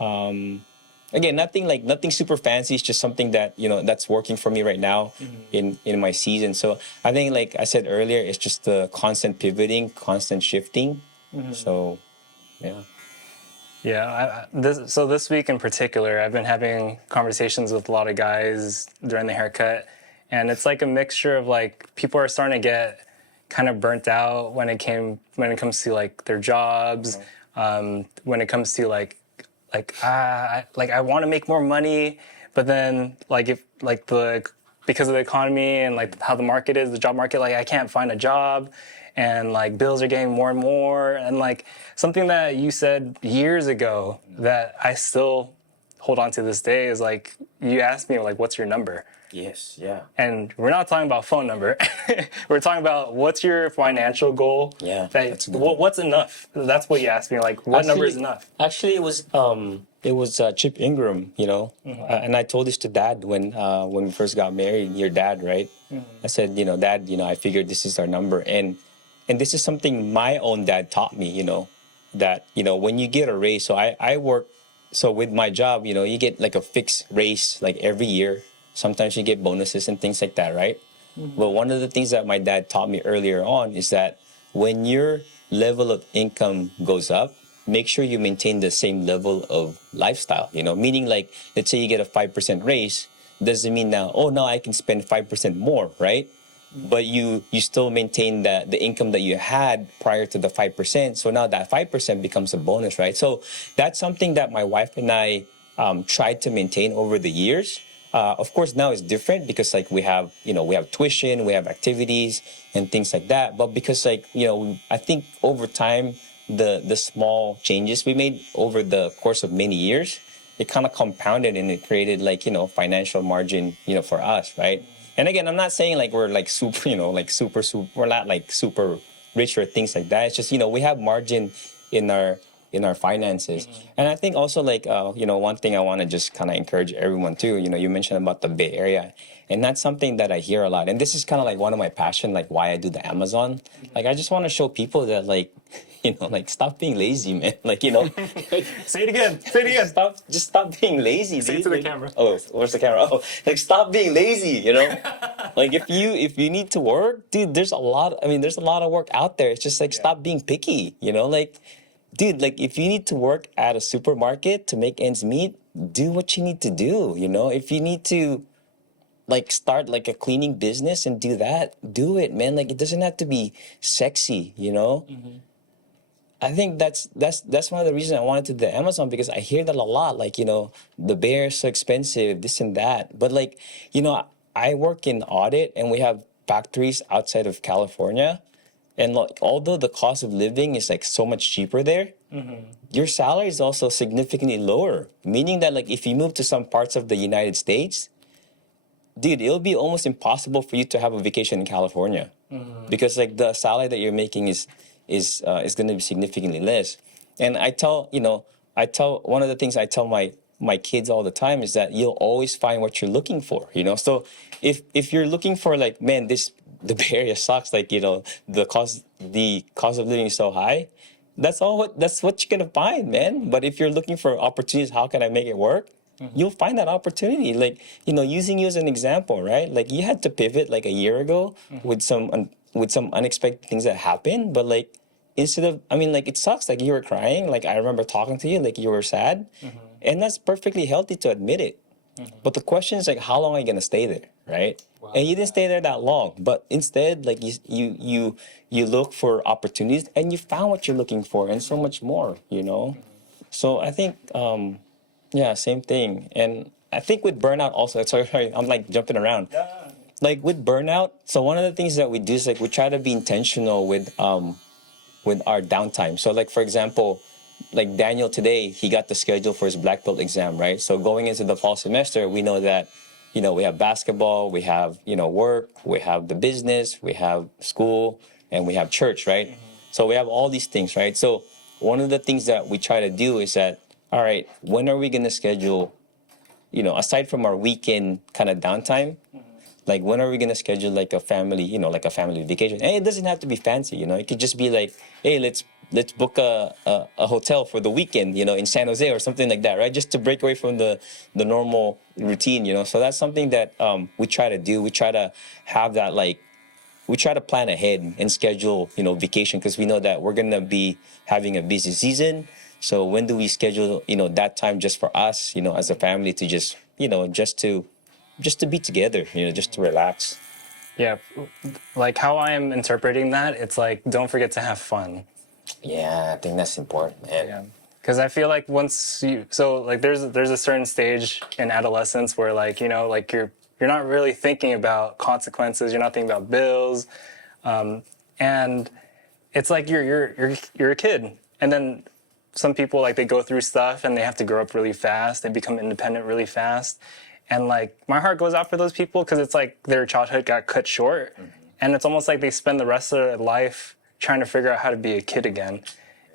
again, nothing super fancy. It's just something that that's working for me right now in my season. So I think, like I said earlier, it's just the constant pivoting, constant shifting. So, yeah. Yeah, so this week in particular, I've been having conversations with a lot of guys during the haircut, and it's like a mixture of like people are starting to get kind of burnt out when it comes to like their jobs, when it comes to I want to make more money, but then like if like the because of the economy and like how the market is, the job market, like I can't find a job, and like bills are getting more and more, and like something that you said years ago that I still hold on to this day is like you asked me like what's your number, Yes. Yeah. and we're not talking about phone number. We're talking about what's your financial goal. Yeah, That, that's a good one. what's enough? That's what you asked me. Like what number is enough? Actually, it was Chip Ingram, and I told this to Dad when we first got married. Your dad, right? I said, Dad, I figured this is our number, and this is something my own dad taught me, that when you get a raise. So I work, so with my job, you get like a fixed raise like every year. Sometimes you get bonuses and things like that, right? But one of the things that my dad taught me earlier on is that when your level of income goes up, make sure you maintain the same level of lifestyle, meaning like, let's say you get a 5% raise, doesn't mean now, oh, now I can spend 5% more, right? But you still maintain the income that you had prior to the 5%. So now that 5% becomes a bonus, right? So that's something that my wife and I tried to maintain over the years. Of course, now it's different because like we have tuition, we have activities and things like that. But because like, I think over time, the small changes we made over the course of many years, it kind of compounded and it created like, financial margin, for us, right? And again, I'm not saying like we're like super, we're not like super rich or things like that. It's just, we have margin in our finances. And I think also like, one thing I want to just kind of encourage everyone too, you mentioned about the Bay Area, and that's something that I hear a lot. And this is kind of like one of my passion, like why I do the Amazon. Like, I just want to show people that like, like stop being lazy, man. Like, Say it again. Say it again. Stop being lazy. Say it to the camera. Oh, where's the camera? Oh, like stop being lazy, Like if you need to work, dude, there's a lot of work out there. It's just like, stop being picky, like, dude, like if you need to work at a supermarket to make ends meet, do what you need to do, If you need to like start like a cleaning business and do that, do it, man. Like, it doesn't have to be sexy, I think that's one of the reasons I wanted to do the Amazon, because I hear that a lot. Like, the Bay Area is so expensive, this and that. But like, I work in audit and we have factories outside of California. And like, although the cost of living is like so much cheaper there, your salary is also significantly lower. Meaning that like if you move to some parts of the United States, dude, it'll be almost impossible for you to have a vacation in California, because like the salary that you're making is going to be significantly less. And I tell one of the things I tell my kids all the time is that you'll always find what you're looking for, you know. So if you're looking for like, man, the Bay Area sucks, like, you know, the cost of living is so high, that's what you're gonna find, man. But if you're looking for opportunities, how can I make it work? You'll find that opportunity. Like, you know, using you as an example, right? Like, you had to pivot like a year ago with some unexpected things that happened, but like, instead of, I mean, like, it sucks. Like, you were crying. Like, I remember talking to you, like, you were sad, and that's perfectly healthy to admit it. But the question is, like, how long are you gonna stay there, right? And you didn't stay there that long, but instead, like, you look for opportunities, and you found what you're looking for, and so much more, you know. So I think, yeah, same thing. And I think with burnout also, sorry, I'm like jumping around. Like with burnout, so one of the things that we do is like we try to be intentional with our downtime. So like, for example, like Daniel today, he got the schedule for his black belt exam, right? So going into the fall semester, we know that, you know, we have basketball, we have, you know, work, we have the business, we have school, and we have church, right? So we have all these things, right? So one of the things that we try to do is that, all right, when are we going to schedule, you know, aside from our weekend kind of downtime, like, when are we going to schedule like a family, you know, like a family vacation? And it doesn't have to be fancy, you know. It could just be like, hey, let's book a hotel for the weekend, you know, in San Jose or something like that, right? Just to break away from the normal routine, you know. So that's something that we try to do. We try to have that, like, we try to plan ahead and schedule, you know, vacation, because we know that we're going to be having a busy season. So when do we schedule, you know, that time just for us, you know, as a family to just, you know, just to be together, you know, just to relax. Yeah, like how I am interpreting that, it's like, don't forget to have fun. Yeah, I think that's important, man. Yeah, because I feel like once you, so like there's a certain stage in adolescence where, like, you know, like you're not really thinking about consequences, you're not thinking about bills, and it's like you're a kid, and then some people, like, they go through stuff and they have to grow up really fast, they become independent really fast. And like, my heart goes out for those people, because it's like their childhood got cut short, and it's almost like they spend the rest of their life trying to figure out how to be a kid again.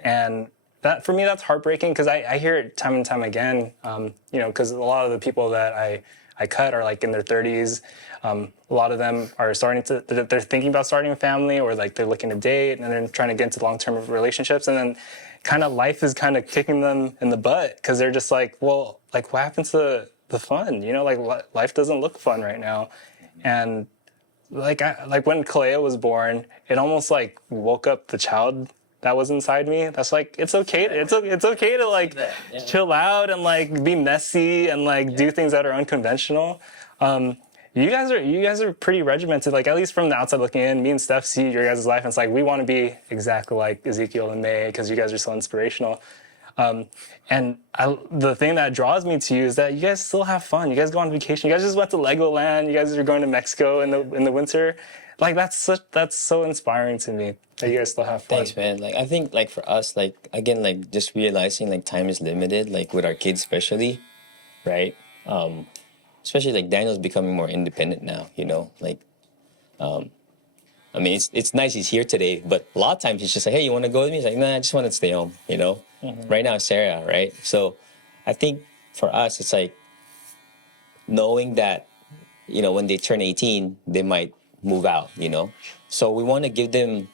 And that, for me, that's heartbreaking, because I hear it time and time again. You know, because a lot of the people that I cut are like in their 30s. A lot of them are they're thinking about starting a family, or like they're looking to date, and then trying to get into long-term relationships, and then kind of life is kind of kicking them in the butt, because they're just like, well, like, what happens to the fun? You know, like, life doesn't look fun right now. And like, like when Kalea was born, it almost like woke up the child that was inside me. That's like, it's okay. It's okay to like chill out and like be messy and like do things that are unconventional. You guys are pretty regimented. Like, at least from the outside looking in, me and Steph see your guys' life, and it's like, we want to be exactly like Ezekiel and May, because you guys are so inspirational. And the thing that draws me to you is that you guys still have fun. You guys go on vacation. You guys just went to Legoland. You guys are going to Mexico in the winter. Like, that's so inspiring to me that you guys still have fun. Thanks, man. Like, I think, like, for us, like, again, like, just realizing like time is limited, like with our kids especially, right? Especially like Daniel's becoming more independent now, you know, like, I mean, it's nice he's here today, but a lot of times he's just like, hey, you want to go with me? He's like, nah, I just want to stay home, you know? Right now, it's Sarah, right? So I think for us, it's like knowing that, you know, when they turn 18, they might move out, you know? So we want to give them,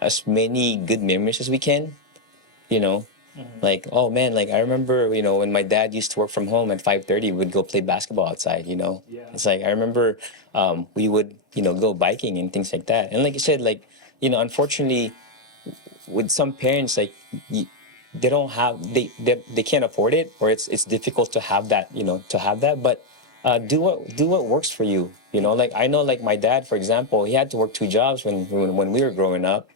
as many good memories as we can, you know? Like, oh man, like, I remember, you know, when my dad used to work from home at 5:30, we'd go play basketball outside, you know? Yeah. It's like, I remember we would, you know, go biking and things like that. And like you said, like, you know, unfortunately, with some parents, like, they don't have, they can't afford it, or it's difficult to have that, you know, but do what works for you, you know? Like, I know, like, my dad, for example, he had to work 2 jobs when we were growing up.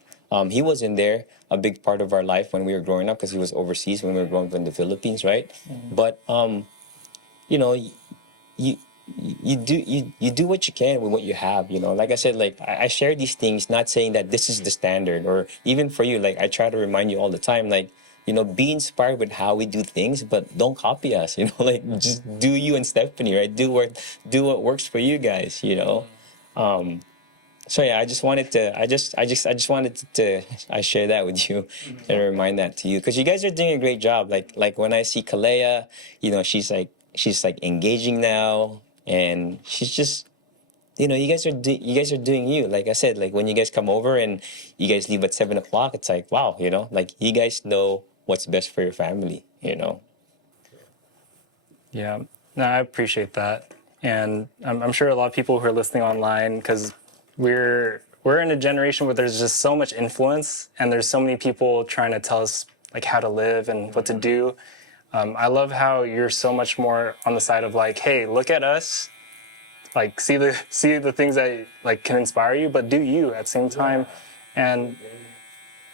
He was in there a big part of our life when we were growing up, because he was overseas when we were growing up in the Philippines, right? But you know, you do what you can with what you have, you know. Like I said, like, I share these things, not saying that this is the standard, or even for you, like, I try to remind you all the time, like, you know, be inspired with how we do things, but don't copy us, you know. Like, just do you and Stephanie, right? Do what works for you guys, you know. So yeah, I just wanted to I share that with you and remind that to you because you guys are doing a great job. Like when I see Kalea, she's like engaging now, and she's just you guys are doing you. Like I said, like when you guys come over and you guys leave at 7 o'clock, it's like wow, like you guys know what's best for your family. Yeah, no, I appreciate that, and I'm sure a lot of people who are listening online, because we're in a generation where there's just so much influence, and there's so many people trying to tell us like how to live and what to do. I love how you're so much more on the side of like, hey, look at us, like see the things that like can inspire you, but do you at the same time, and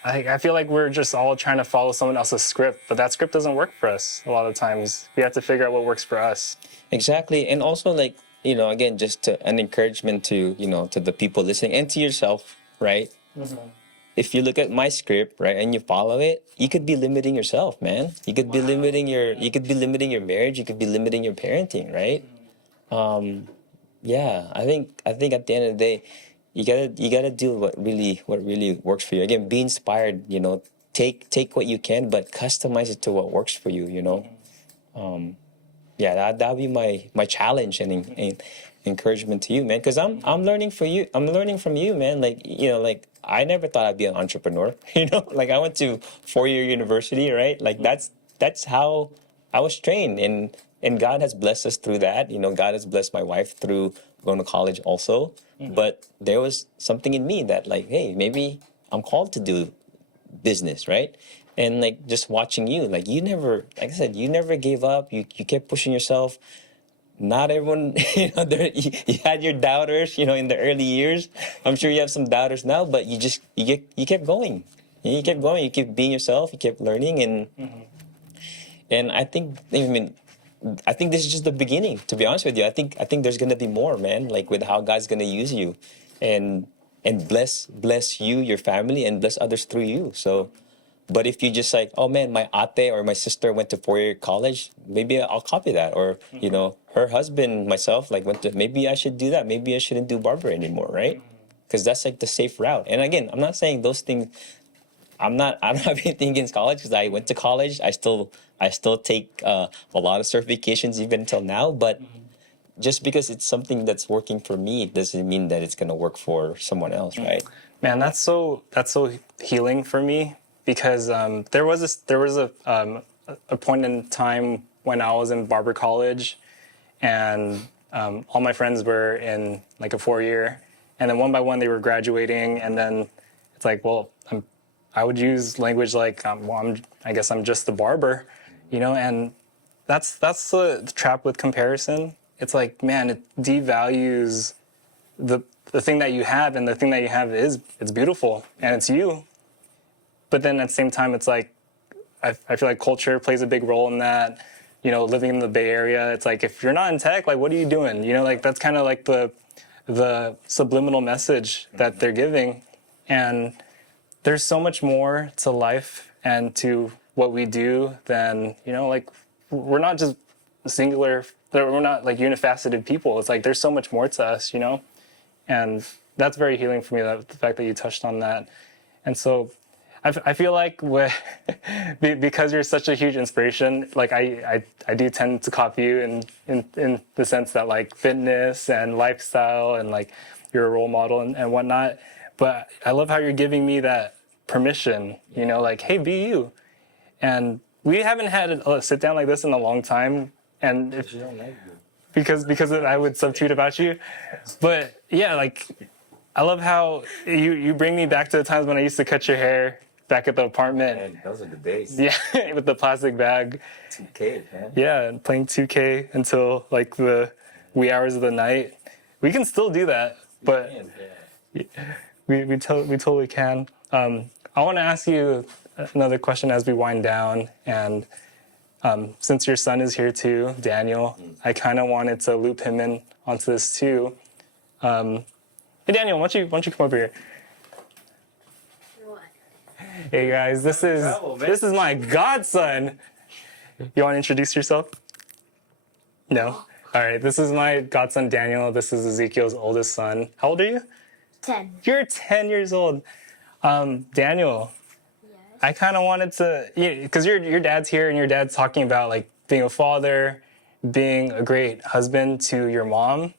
I feel like we're just all trying to follow someone else's script, but that script doesn't work for us a lot of times. We have to figure out what works for us. Exactly. And also like, again, just an encouragement to, to the people listening and to yourself, right? If you look at my script, right, and you follow it, you could be limiting yourself, man. You could be limiting your marriage, you could be limiting your parenting, right? Yeah, I think at the end of the day, you gotta do what really works for you. Again, be inspired, take what you can, but customize it to what works for you. Yeah, that'd be my challenge and encouragement to you, man. Because I'm learning for you. I'm learning from you, man. Like I never thought I'd be an entrepreneur. Like I went to 4-year university, right? Like that's how I was trained, and God has blessed us through that. God has blessed my wife through going to college also. But there was something in me that like, hey, maybe I'm called to do business, right? And like just watching you, like you never, like I said, you never gave up. You kept pushing yourself. Not everyone, you had your doubters, in the early years. I'm sure you have some doubters now, but you kept going. You kept going. You kept being yourself. You kept learning, and I think this is just the beginning. To be honest with you, I think there's gonna be more, man. Like with how God's gonna use you, and bless you, your family, and bless others through you. So, but if you just like, oh man, my ate or my sister went to 4-year college, maybe I'll copy that. Or her husband, myself, like went to. Maybe I should do that. Maybe I shouldn't do barber anymore, right? Because that's like the safe route. And again, I'm not saying those things. I don't have anything against college because I went to college. I still take a lot of certifications even until now. But just because it's something that's working for me doesn't mean that it's gonna work for someone else, right? Man, that's so healing for me, because there was a point in time when I was in barber college, and all my friends were in like a 4-year, and then one by one they were graduating, and then it's like, well, I would use language like, I guess I'm just the barber, and that's the trap with comparison. It's like, man, it devalues the thing that you have, and the thing that you have it's beautiful and it's you. But then at the same time, it's like I feel like culture plays a big role in that. Living in the Bay Area, it's like if you're not in tech, like what are you doing? Like that's kind of like the subliminal message that they're giving, and there's so much more to life and to what we do than like we're not just singular. We're not like unifaceted people. It's like there's so much more to us, and that's very healing for me. The fact that you touched on that, and so I feel like because you're such a huge inspiration, like I do tend to copy you in the sense that like fitness and lifestyle and like you're a role model and whatnot. But I love how you're giving me that permission, like, hey, be you. And we haven't had a sit down like this in a long time, and if you don't like me, because I would subtweet about you. But yeah, like I love how you bring me back to the times when I used to cut your hair back at the apartment. Man, those are the days. Yeah, with the plastic bag. 2K, man. Yeah, and playing 2K until like the wee hours of the night. We can still do that, but we totally can. I want to ask you another question as we wind down, and since your son is here too, Daniel, I kind of wanted to loop him in onto this too. Hey Daniel, why don't you come over here? Hey guys, this is my godson. You want to introduce yourself? No? All right, this is my godson Daniel. This is Ezekiel's oldest son. How old are you? 10. You're 10 years old. Daniel, I kind of wanted to, because your dad's here and your dad's talking about like being a father, being a great husband to your mom.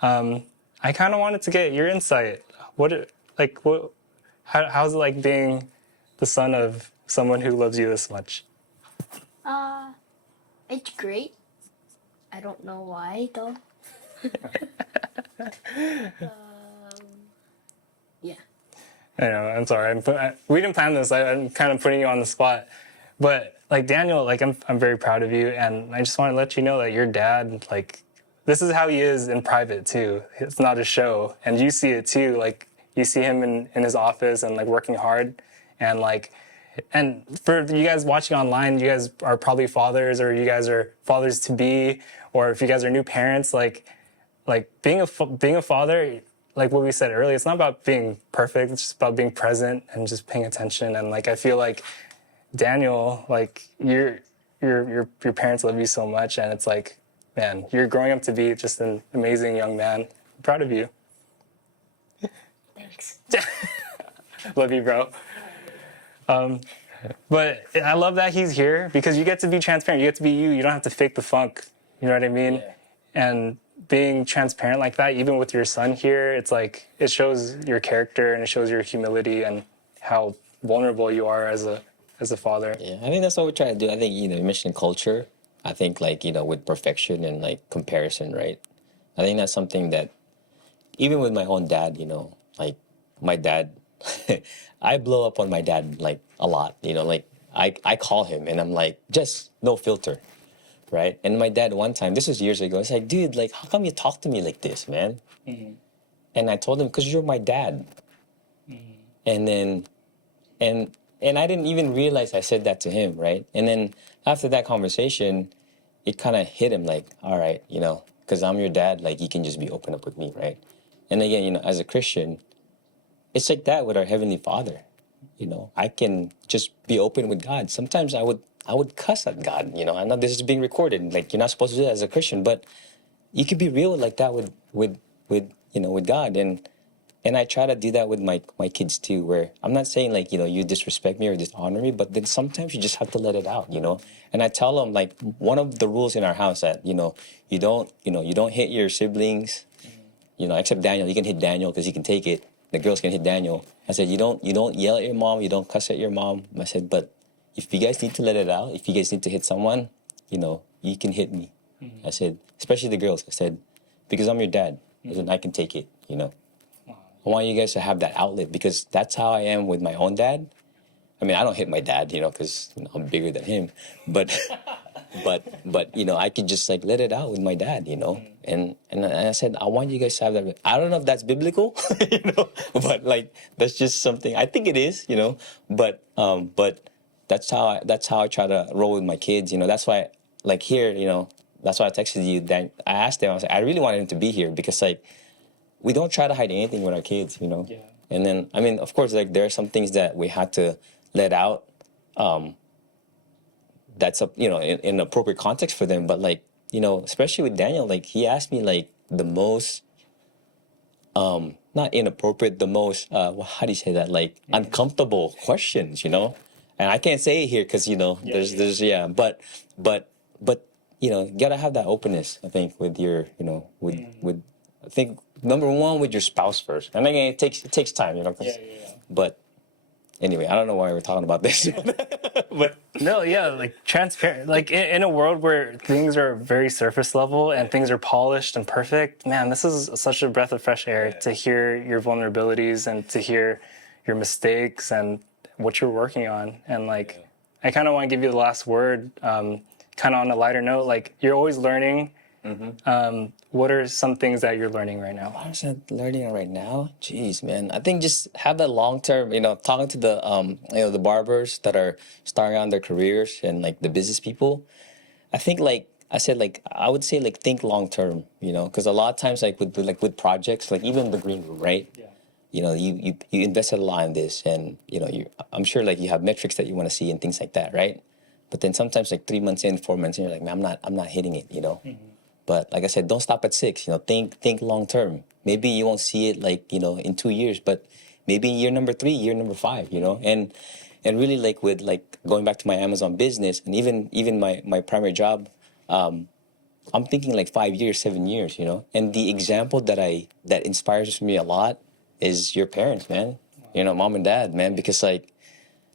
I kind of wanted to get your insight. How's it like being the son of someone who loves you this much? It's great. I don't know why though. Yeah. I know, I'm sorry. We didn't plan this. I'm kind of putting you on the spot. But like Daniel, like I'm very proud of you, and I just want to let you know that your dad, like, this is how he is in private too. It's not a show, and you see it too. Like you see him in his office and like working hard, and like, and for you guys watching online, you guys are probably fathers, or you guys are fathers to be, or if you guys are new parents, like being a father, like what we said earlier, it's not about being perfect. It's just about being present and just paying attention. And like I feel like Daniel, like your parents love you so much, and it's like, man, you're growing up to be just an amazing young man. I'm proud of you. Thanks. Love you, bro. But I love that he's here because you get to be transparent. You get to be you. You don't have to fake the funk. You know what I mean? Yeah. And being transparent like that, even with your son here, it's like it shows your character and it shows your humility and how vulnerable you are as a father. Yeah, I think that's what we try to do. I think, you mentioned culture. I think like, with perfection and like comparison, right? I think that's something that even with my own dad, like my dad, I blow up on my dad like a lot, like I call him and I'm like, just no filter, right? And my dad one time, this was years ago, it's like, dude, like, how come you talk to me like this, man? Mm-hmm. And I told him, because you're my dad. Mm-hmm. And then, and I didn't even realize I said that to him, right? And then after that conversation, it kind of hit him like, all right, because I'm your dad, like you can just be open up with me, right? And again, as a Christian, it's like that with our Heavenly Father. I can just be open with God. Sometimes I would cuss at God. I know this is being recorded. Like you're not supposed to do that as a Christian, but you can be real like that with God. And I try to do that with my kids too, where I'm not saying like, you disrespect me or dishonor me, but then sometimes you just have to let it out, And I tell them like one of the rules in our house that, you don't hit your siblings, except Daniel. You can hit Daniel because he can take it. The girls can hit Daniel. I said, you don't yell at your mom, you don't cuss at your mom. I said, but if you guys need to let it out, if you guys need to hit someone, you can hit me. Mm-hmm. I said, especially the girls. I said, because I'm your dad, and I can take it, I want you guys to have that outlet because that's how I am with my own dad. I mean, I don't hit my dad, because I'm bigger than him, but I could just like let it out with my dad, and I said I want you guys to have that. I don't know if that's biblical, but like that's just something I think it is, but that's how I try to roll with my kids, That's why like here, that's why I texted you. That I asked them. I was like, I really wanted him to be here because like we don't try to hide anything with our kids, Yeah. And then I mean, of course, like there are some things that we had to let out. That's in appropriate context for them. But like, especially with Daniel, like he asked me like the most, not inappropriate, the most, how do you say that? Like uncomfortable questions, And I can't say it here because, but, you gotta have that openness, I think, with your, with, I think, number one, with your spouse first. And again, it takes time, But anyway, I don't know why we're talking about this. But No, yeah, like transparent. Like in a world where things are very surface level and things are polished and perfect, man, this is such a breath of fresh air to hear your vulnerabilities and to hear your mistakes and what you're working on. And like, I kind of want to give you the last word, kind of on a lighter note. Like, you're always learning. Mm-hmm. What are some things that you're learning right now? What am I learning right now? Jeez, man. I think just have that long term, talking to the the barbers that are starting on their careers and like the business people. I think like I said, like I would say like think long term, because a lot of times like with projects, like even the green room, right? Yeah. You invested a lot in this, and I'm sure like you have metrics that you want to see and things like that, right? But then sometimes like 3 months in, 4 months in, you're like, man, I'm not hitting it, Mm-hmm. But like I said, don't stop at 6. Think long term. Maybe you won't see it like in 2 years, but maybe year number 3, year number 5. And really like with like going back to my Amazon business and even my primary job, I'm thinking like 5 years, 7 years. And the example that inspires me a lot is your parents, man. Mom and dad, man, because like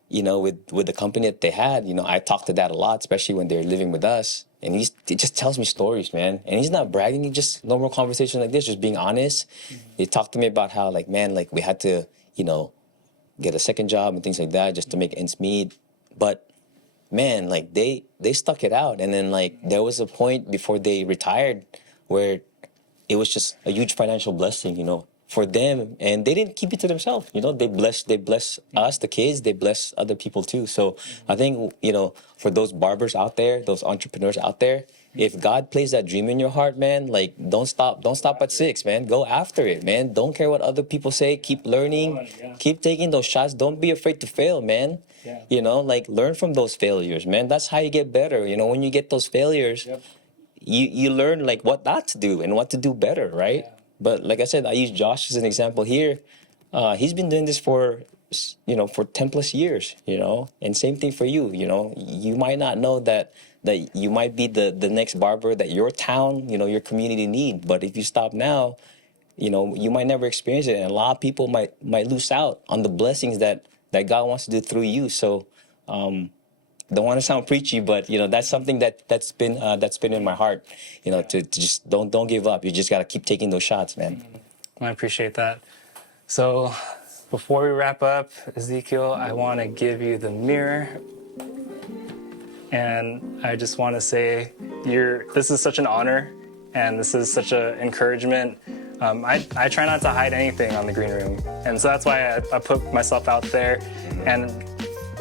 with the company that they had, I talk to dad a lot, especially when they're living with us. And he just tells me stories, man. And he's not bragging. He just normal conversation like this, just being honest. He talked to me about how, like, man, like we had to, get a second job and things like that just to make ends meet. But man, like they stuck it out. And then like there was a point before they retired where it was just a huge financial blessing, for them, and they didn't keep it to themselves. They bless us, the kids. They bless other people too. So I think for those barbers out there, those entrepreneurs out there, if God plays that dream in your heart, man, like don't stop at 6, man. Go after it, man. Don't care what other people say. Keep learning, keep taking those shots. Don't be afraid to fail, man. Like learn from those failures, man. That's how you get better. When you get those failures, you learn like what not to do and what to do better, right? But like I said, I use Josh as an example here. He's been doing this for 10 plus years, and same thing for you. You might not know that you might be the next barber that your town, your community need. But if you stop now, you might never experience it. And a lot of people might lose out on the blessings that God wants to do through you. So, don't want to sound preachy, but that's something that's been in my heart. To just don't give up. You just got to keep taking those shots, man. I appreciate that. So before we wrap up, Ezekiel, I want to give you the mirror. And I just want to say this is such an honor and this is such an encouragement. I try not to hide anything on the green room. And so that's why I put myself out there. And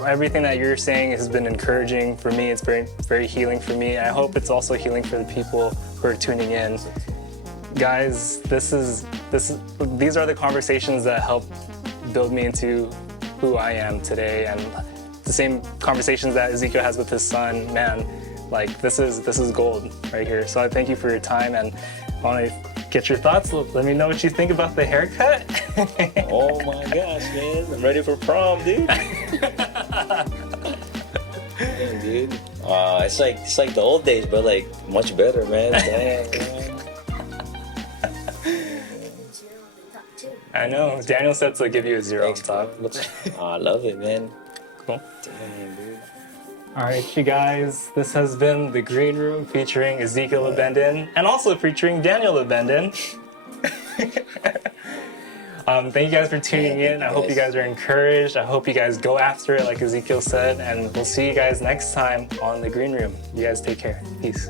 everything that you're saying has been encouraging for me. It's very, very healing for me. And I hope it's also healing for the people who are tuning in. Guys, these are the conversations that help build me into who I am today. And the same conversations that Ezekiel has with his son, man, like this is gold right here. So I thank you for your time, and I want to get your thoughts. Let me know what you think about the haircut. Oh my gosh, man. I'm ready for prom, dude. Damn, dude. It's like the old days, but like much better, man. Damn, man. I know. Daniel said to give you a 0 Thanks, on top. I love it, man. Cool. Damn, dude. All right, you guys. This has been The Green Room featuring Ezekiel Abendan and also featuring Daniel Abendan. Thank you guys for tuning in. I hope you guys are encouraged. I hope you guys go after it like Ezekiel said. And we'll see you guys next time on The Green Room. You guys take care. Peace.